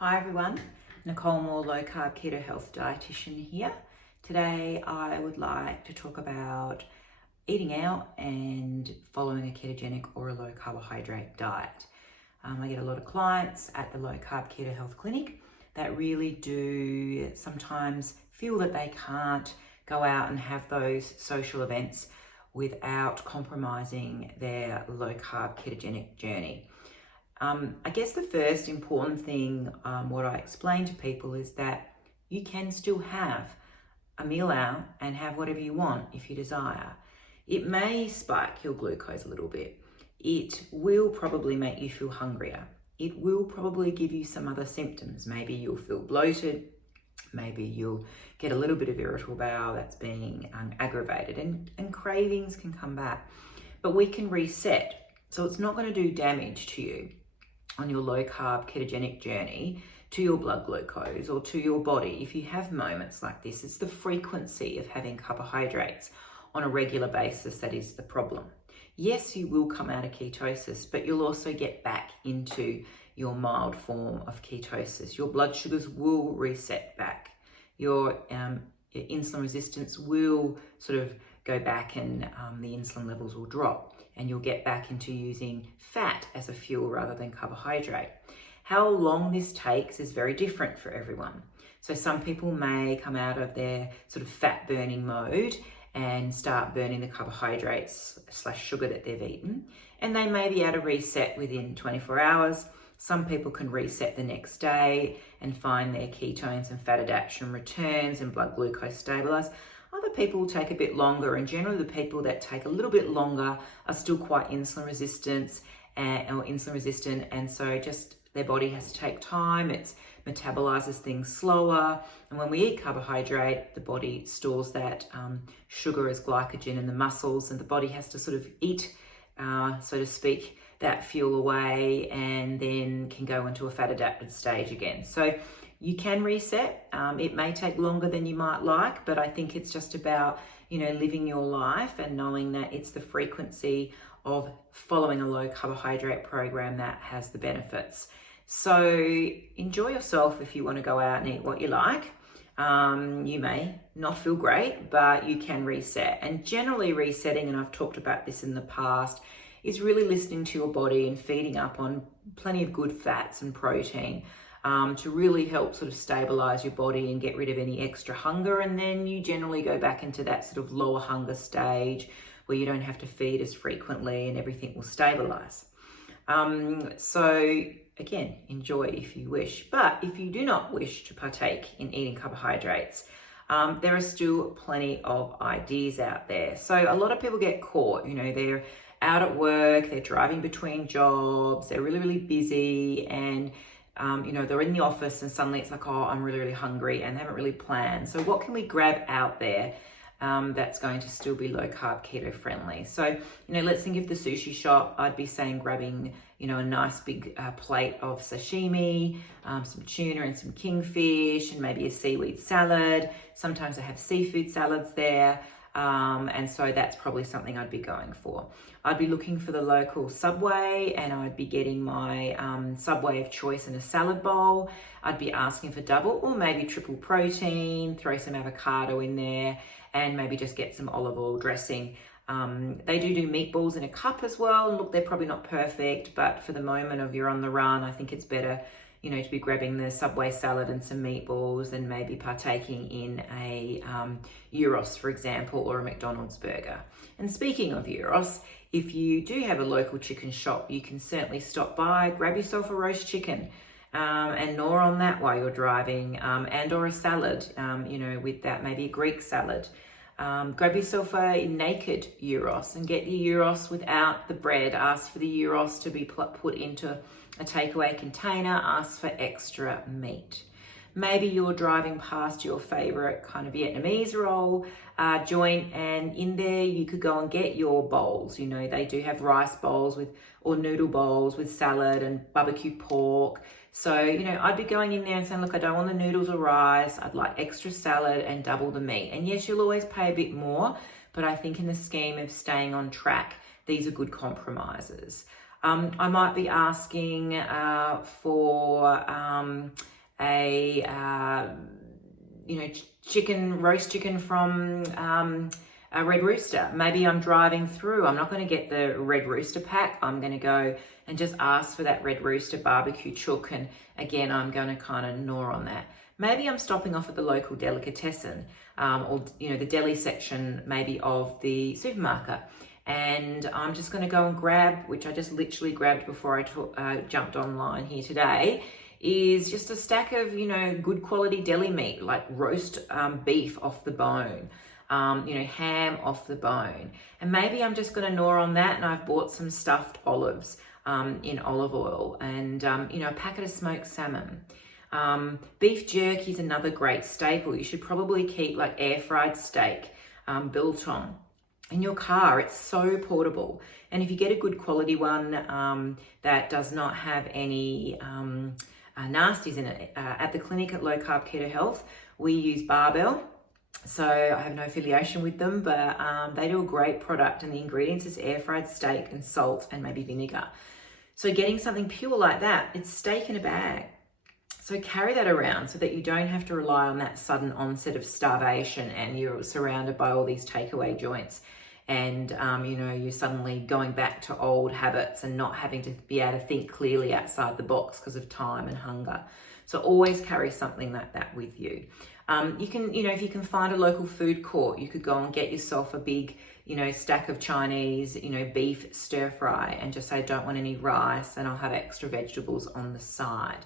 Hi everyone, Nicole, Low Carb Keto Health dietitian here. Today I would like to talk about eating out and following a ketogenic or a low carbohydrate diet. I get a lot of clients at the Low Carb Keto Health Clinic that really do sometimes feel that they can't go out and have those social events without compromising their low carb ketogenic journey. I guess the first important thing, what I explain to people is that you can still have a meal out and have whatever you want if you desire. It may spike your glucose a little bit. It will probably make you feel hungrier. It will probably give you some other symptoms. Maybe you'll feel bloated. Maybe you'll get a little bit of irritable bowel that's being aggravated, and cravings can come back. But we can reset. So it's not going to do damage to you on your low carb ketogenic journey, to your blood glucose or to your body. If you have moments like this, it's the frequency of having carbohydrates on a regular basis that is the problem. Yes, you will come out of ketosis, but you'll also get back into your mild form of ketosis. Your blood sugars will reset back. Your insulin resistance will sort of go back, and the insulin levels will drop, and you'll get back into using fat as a fuel rather than carbohydrate. How long this takes is very different for everyone. So some people may come out of their sort of fat burning mode and start burning the carbohydrates / sugar that they've eaten, and they may be able to reset within 24 hours. Some people can reset the next day and find their ketones and fat adaptation returns and blood glucose stabilize. Other people will take a bit longer, and generally the people that take a little bit longer are still quite insulin resistant, and so just their body has to take time. It metabolizes things slower, and when we eat carbohydrate, the body stores that sugar as glycogen in the muscles, and the body has to sort of eat, so to speak, that fuel away, and then can go into a fat adapted stage again. So you can reset. It may take longer than you might like, but I think it's just about, living your life and knowing that it's the frequency of following a low carbohydrate program that has the benefits. So enjoy yourself if you want to go out and eat what you like. You may not feel great, but you can reset. And generally resetting, and I've talked about this in the past, is really listening to your body and feeding up on plenty of good fats and protein to really help sort of stabilize your body and get rid of any extra hunger. And then you generally go back into that sort of lower hunger stage where you don't have to feed as frequently and everything will stabilize. So again, enjoy if you wish. But if you do not wish to partake in eating carbohydrates, there are still plenty of ideas out there. So a lot of people get caught, they're out at work, they're driving between jobs, they're really, really busy, and they're in the office and suddenly it's like, oh, I'm really, really hungry, and they haven't really planned. So what can we grab out there that's going to still be low carb keto friendly? So, let's think of the sushi shop. I'd be saying grabbing, a nice big plate of sashimi, some tuna and some kingfish, and maybe a seaweed salad. Sometimes they have seafood salads there. And so that's probably something I'd be going for. I'd be looking for the local Subway, and I'd be getting my Subway of choice in a salad bowl. I'd be asking for double or maybe triple protein, throw some avocado in there, and maybe just get some olive oil dressing. They do meatballs in a cup as well. Look, they're probably not perfect, but for the moment of you're on the run, I think it's better to be grabbing the Subway salad and some meatballs than maybe partaking in a gyros, for example, or a McDonald's burger. And speaking of gyros, if you do have a local chicken shop, you can certainly stop by, grab yourself a roast chicken, and gnaw on that while you're driving, and or a salad, with that, maybe a Greek salad. Grab yourself a naked gyros and get your gyros without the bread. Ask for the gyros to be put into a takeaway container. Ask for extra meat. Maybe you're driving past your favorite kind of Vietnamese roll joint, and in there you could go and get your bowls. They do have rice bowls or noodle bowls with salad and barbecue pork. So, I'd be going in there and saying, look, I don't want the noodles or rice. I'd like extra salad and double the meat. And yes, you'll always pay a bit more, but I think in the scheme of staying on track, these are good compromises. I might be asking for roast chicken from a Red Rooster. Maybe I'm driving through. I'm not going to get the Red Rooster pack. I'm going to go and just ask for that Red Rooster barbecue chook. And again, I'm going to kind of gnaw on that. Maybe I'm stopping off at the local delicatessen or the deli section maybe of the supermarket. And I'm just going to go and grab, which I just literally grabbed before I jumped online here today, is just a stack of, good quality deli meat, like roast beef off the bone, ham off the bone. And maybe I'm just going to gnaw on that, and I've bought some stuffed olives in olive oil and, a packet of smoked salmon. Beef jerky is another great staple. You should probably keep like air fried steak, biltong in your car. It's so portable. And if you get a good quality one that does not have any nasties in it, at the clinic at Low Carb Keto Health, we use Barbell. So I have no affiliation with them, but they do a great product, and the ingredients is air fried steak and salt and maybe vinegar. So getting something pure like that, it's steak in a bag. So carry that around so that you don't have to rely on that sudden onset of starvation and you're surrounded by all these takeaway joints and, you're suddenly going back to old habits and not having to be able to think clearly outside the box because of time and hunger. So always carry something like that with you. You can, if you can find a local food court, you could go and get yourself a big, stack of Chinese, beef stir fry and just say, don't want any rice and I'll have extra vegetables on the side.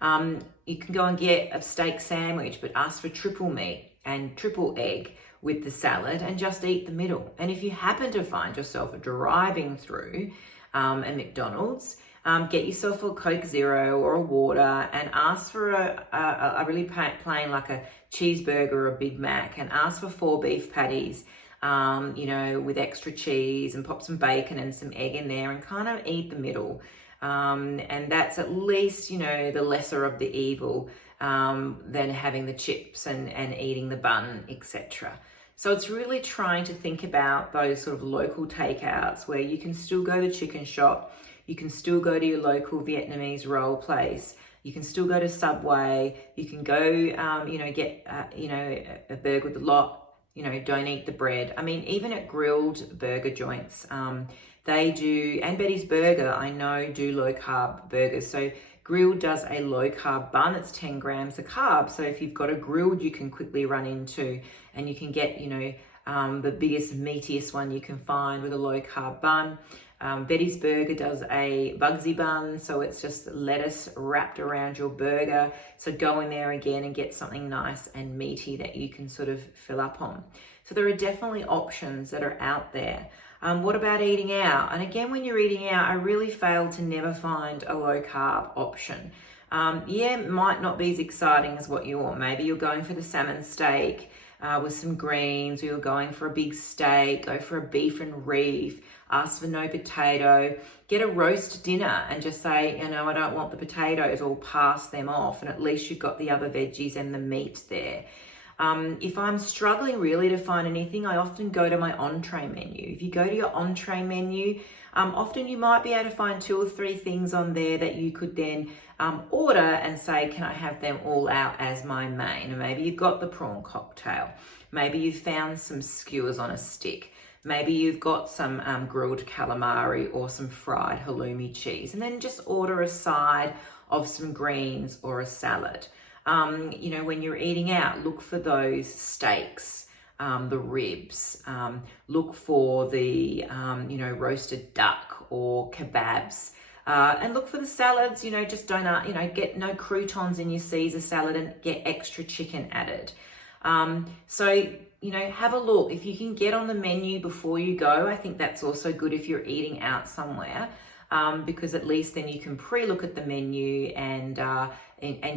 You can go and get a steak sandwich, but ask for triple meat and triple egg with the salad and just eat the middle. And if you happen to find yourself driving through a McDonald's, get yourself a Coke Zero or a water and ask for a really plain, like a cheeseburger or a Big Mac, and ask for 4 beef patties, with extra cheese, and pop some bacon and some egg in there and kind of eat the middle. And that's at least, the lesser of the evil than having the chips and eating the bun, etc. So it's really trying to think about those sort of local takeouts where you can still go to chicken shop, you can still go to your local Vietnamese roll place, you can still go to Subway, you can go, get, a burger with a lot, don't eat the bread. I mean, even at grilled burger joints, they do, and Betty's Burger, I know, do low carb burgers. So Grilled does a low carb bun. It's 10 grams of carbs. So if you've got a grilled, you can quickly run into, and you can get, the biggest, meatiest one you can find with a low carb bun. Betty's Burger does a Bugsy bun. So it's just lettuce wrapped around your burger. So go in there again and get something nice and meaty that you can sort of fill up on. So there are definitely options that are out there. What about eating out? And again, when you're eating out, I really failed to never find a low carb option. It might not be as exciting as what you want. Maybe you're going for the salmon steak with some greens, or you're going for a big steak, go for a beef and reef, ask for no potato, get a roast dinner and just say, I don't want the potatoes, or pass them off. And at least you've got the other veggies and the meat there. If I'm struggling really to find anything, I often go to my entree menu. If you go to your entree menu, often you might be able to find 2 or 3 things on there that you could then order and say, can I have them all out as my main? And maybe you've got the prawn cocktail. Maybe you've found some skewers on a stick. Maybe you've got some grilled calamari or some fried halloumi cheese. And then just order a side of some greens or a salad. When you're eating out, look for those steaks, the ribs, look for the, roasted duck or kebabs, and look for the salads, just don't, get no croutons in your Caesar salad and get extra chicken added. Have a look. If you can get on the menu before you go, I think that's also good if you're eating out somewhere. Because at least then you can pre-look at the menu and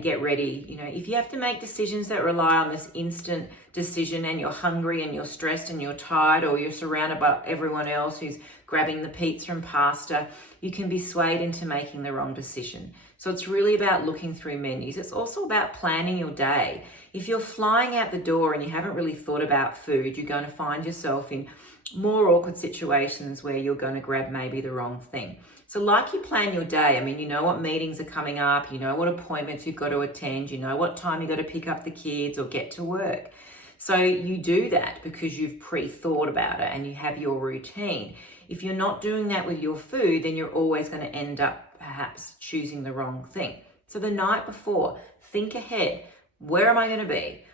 get ready. If you have to make decisions that rely on this instant decision and you're hungry and you're stressed and you're tired, or you're surrounded by everyone else who's grabbing the pizza and pasta, you can be swayed into making the wrong decision. So it's really about looking through menus. It's also about planning your day. If you're flying out the door and you haven't really thought about food, you're going to find yourself in more awkward situations where you're going to grab maybe the wrong thing. So like you plan your day, I mean, you know what meetings are coming up, you know what appointments you've got to attend, you know what time you've got to pick up the kids or get to work. So you do that because you've pre-thought about it and you have your routine. If you're not doing that with your food, then you're always going to end up perhaps choosing the wrong thing. So the night before, think ahead. Where am I going to be?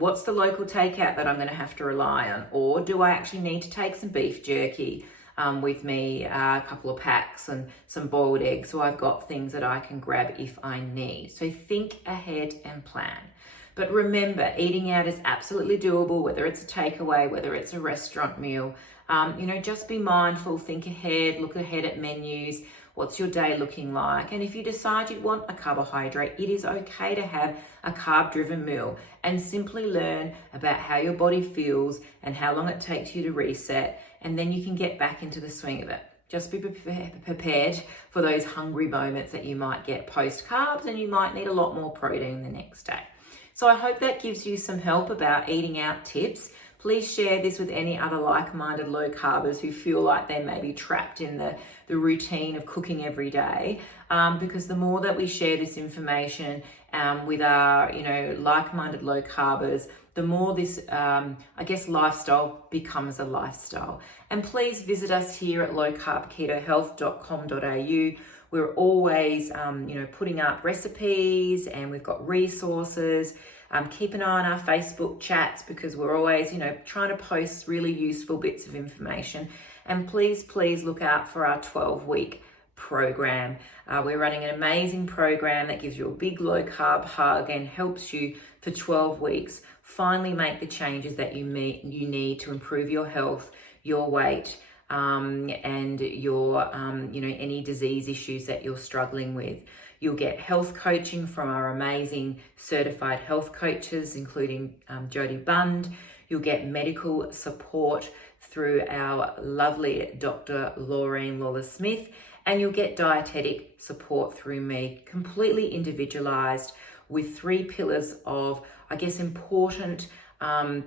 What's the local takeout that I'm going to have to rely on? Or do I actually need to take some beef jerky with me, a couple of packs and some boiled eggs, so I've got things that I can grab if I need. So think ahead and plan. But remember, eating out is absolutely doable, whether it's a takeaway, whether it's a restaurant meal. Just be mindful, think ahead, look ahead at menus. What's your day looking like? And if you decide you want a carbohydrate, it is okay to have a carb-driven meal and simply learn about how your body feels and how long it takes you to reset, and then you can get back into the swing of it. Just be prepared for those hungry moments that you might get post-carbs, and you might need a lot more protein the next day. So I hope that gives you some help about eating out tips. Please share this with any other like-minded low carbers who feel like they may be trapped in the routine of cooking every day, because the more that we share this information with our like-minded low carbers, the more this lifestyle becomes a lifestyle. And please visit us here at lowcarbketohealth.com.au. We're always putting up recipes, and we've got resources. Keep an eye on our Facebook chats, because we're always trying to post really useful bits of information. And please look out for our 12-week program. We're running an amazing program that gives you a big low carb hug and helps you for 12 weeks finally make the changes that you need to improve your health, your weight, and your any disease issues that you're struggling with. You'll get health coaching from our amazing certified health coaches, including Jodie Bund. You'll get medical support through our lovely Dr. Laureen Lawler-Smith, and you'll get dietetic support through me, completely individualized, with 3 pillars of, important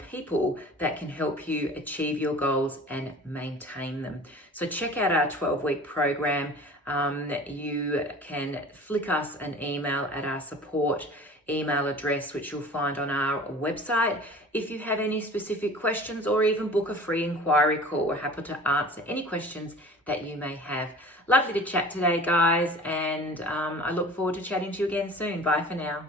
people that can help you achieve your goals and maintain them. So check out our 12-week program. You can flick us an email at our support email address, which you'll find on our website. If you have any specific questions, or even book a free inquiry call, we're happy to answer any questions that you may have. Lovely to chat today, guys, and I look forward to chatting to you again soon. Bye for now.